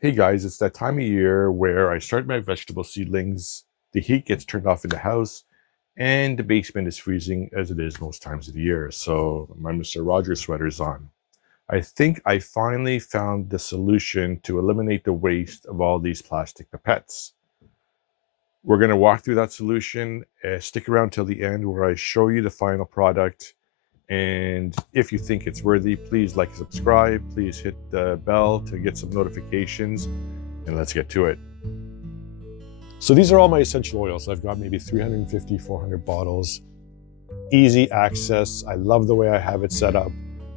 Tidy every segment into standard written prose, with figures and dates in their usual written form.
Hey guys, it's that time of year where I start my vegetable seedlings, the heat gets turned off in the house, and the basement is freezing as it is most times of the year. So my Mr. Rogers sweater's on. I think I finally found the solution to eliminate the waste of all these plastic pipettes. We're going to walk through that solution. Stick around till the end where I show you the final product. And if you think it's worthy, please like and subscribe. Please hit the bell to get some notifications. And let's get to it. So these are all my essential oils. I've got maybe 350, 400 bottles. Easy access. I love the way I have it set up.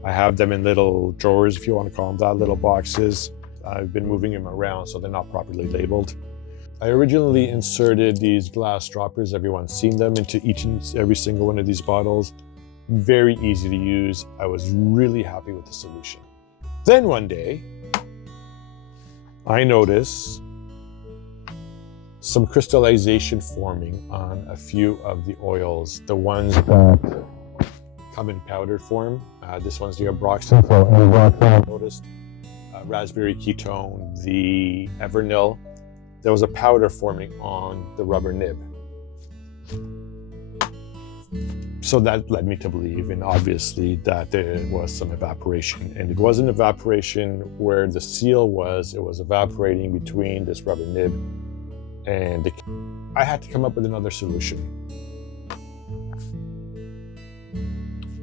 I have them in little drawers, if you want to call them that, little boxes. I've been moving them around so they're not properly labeled. I originally inserted these glass droppers, everyone's seen them, into each and every single one of these bottles. Very easy to use. I was really happy with the solution. Then one day, I noticed some crystallization forming on a few of the oils, the ones that come in powder form. This one's the Abroxan. I noticed raspberry ketone, the Evernil. There was a powder forming on the rubber nib. So that led me to believe, and obviously, that there was some evaporation. And it wasn't evaporation where the seal was, it was evaporating between this rubber nib and I had to come up with another solution.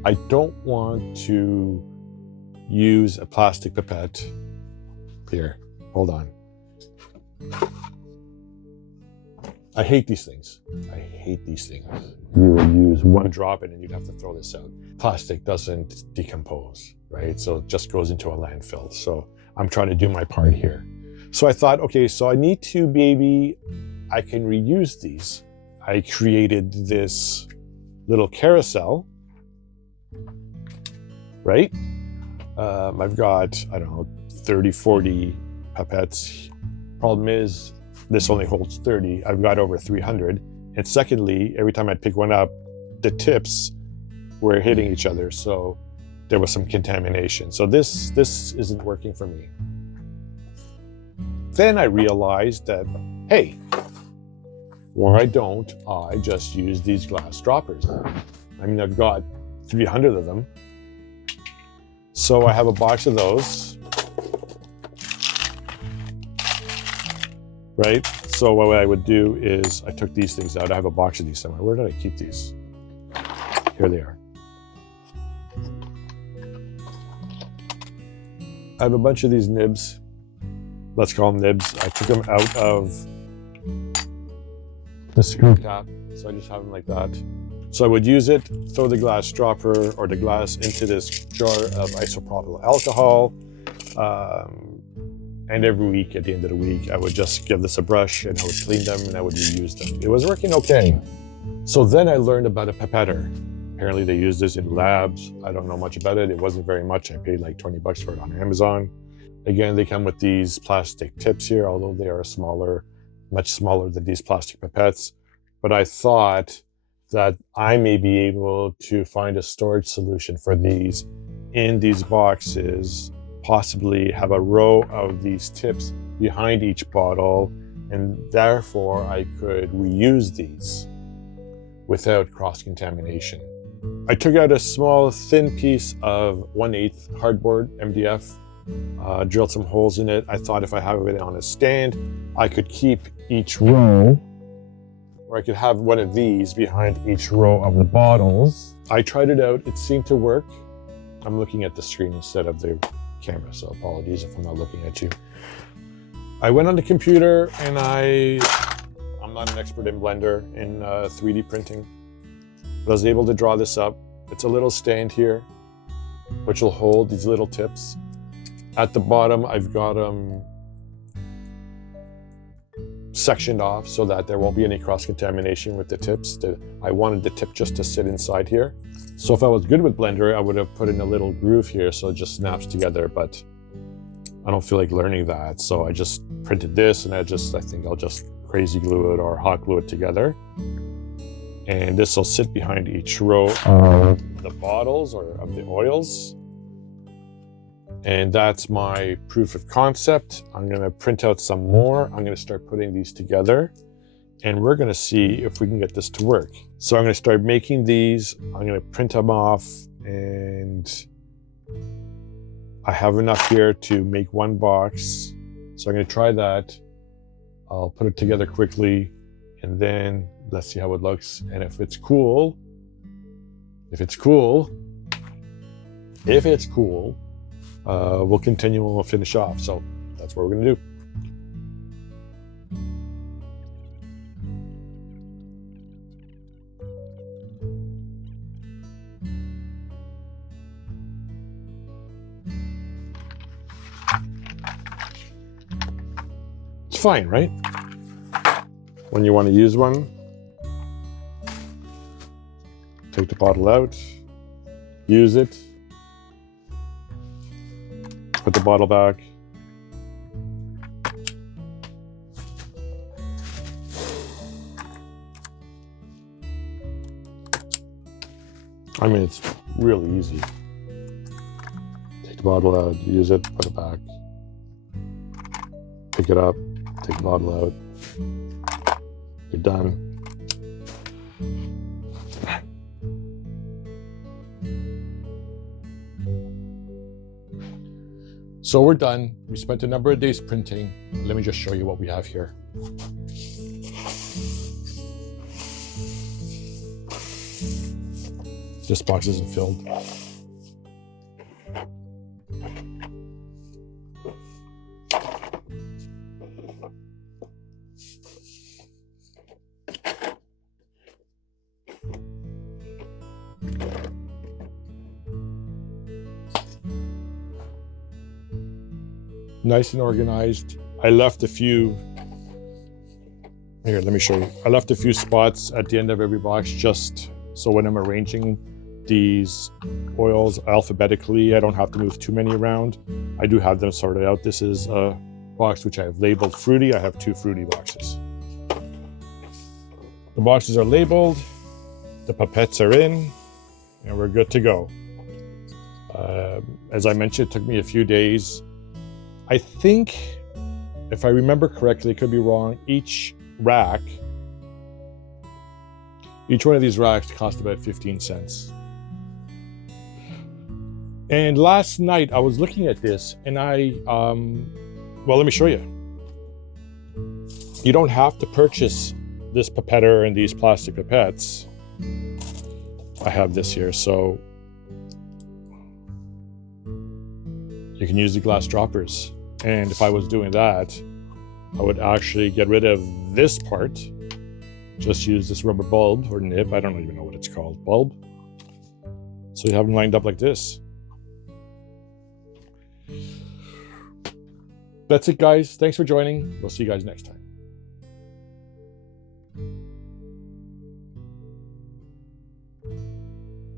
I don't want to use a plastic pipette. Here, hold on. I hate these things. I hate these things. You would use one drop and then you'd have to throw this out. Plastic doesn't decompose, right? So it just goes into a landfill. So I'm trying to do my part here. So I thought, okay, so I need to, I can reuse these. I created this little carousel, right? I've got, I don't know, 30, 40 pipettes. Problem is, this only holds 30. I've got over 300. And secondly, every time I'd pick one up, the tips were hitting each other. So there was some contamination. So this isn't working for me. Then I realized that, hey, why don't I just use these glass droppers? I mean, I've got 300 of them. So I have a box of those. Right? So what I would do is I took these things out. I have a box of these somewhere. Where did I keep these? Here they are. I have a bunch of these nibs. Let's call them nibs. I took them out of the screw cap. So I just have them like that. So I would use it, throw the glass dropper or the glass into this jar of isopropyl alcohol. And every week, at the end of the week, I would just give this a brush and I would clean them and I would reuse them. It was working okay. So then I learned about a pipetter. Apparently they use this in labs. I don't know much about it. It wasn't very much. I paid like 20 bucks for it on Amazon. Again, they come with these plastic tips here, although they are smaller, much smaller than these plastic pipettes. But I thought that I may be able to find a storage solution for these in these boxes, possibly have a row of these tips behind each bottle, and therefore I could reuse these without cross-contamination. I took out a small thin piece of 1/8 hardboard MDF, drilled some holes in it. I thought if I have it on a stand, I could keep each row, or I could have one of these behind each row of the bottles. I tried it out, it seemed to work. I'm looking at the screen instead of the camera, so apologies if I'm not looking at you. I went on the computer and I'm not an expert in Blender, in 3D printing, but I was able to draw this up. It's a little stand here, which will hold these little tips. At the bottom, I've got them sectioned off so that there won't be any cross-contamination with the tips. I wanted the tip just to sit inside here. So if I was good with Blender, I would have put in a little groove here so it just snaps together, but I don't feel like learning that. So I just printed this and I think I'll just crazy glue it or hot glue it together. And this will sit behind each row of the bottles or of the oils. And that's my proof of concept. I'm going to print out some more. I'm going to start putting these together, and we're going to see if we can get this to work. So I'm going to start making these. I'm going to print them off, and I have enough here to make one box. So I'm going to try that. I'll put it together quickly, and then let's see how it looks. And if it's cool, we'll continue and we'll finish off. So that's what we're going to do. It's fine, right? When you want to use one, take the bottle out, use it, put the bottle back. I mean, it's really easy. Take the bottle out, use it, put it back. Pick it up, take the bottle out. You're done. So we're done. We spent a number of days printing. Let me just show you what we have here. This box isn't filled. Nice and organized. I left a few, here, let me show you. I left a few spots at the end of every box just so when I'm arranging these oils alphabetically, I don't have to move too many around. I do have them sorted out. This is a box which I have labeled fruity. I have 2 fruity boxes. The boxes are labeled, the pipettes are in, and we're good to go. As I mentioned, it took me a few days. I think, if I remember correctly, I could be wrong, each one of these racks cost about 15 cents. And last night I was looking at this and well, let me show you. You don't have to purchase this pipetter and these plastic pipettes. I have this here, so you can use the glass droppers. And if I was doing that, I would actually get rid of this part, just use this rubber bulb or nib, I don't even know what it's called, bulb. So you have them lined up like this. That's it, guys. Thanks for joining. We'll see you guys next time.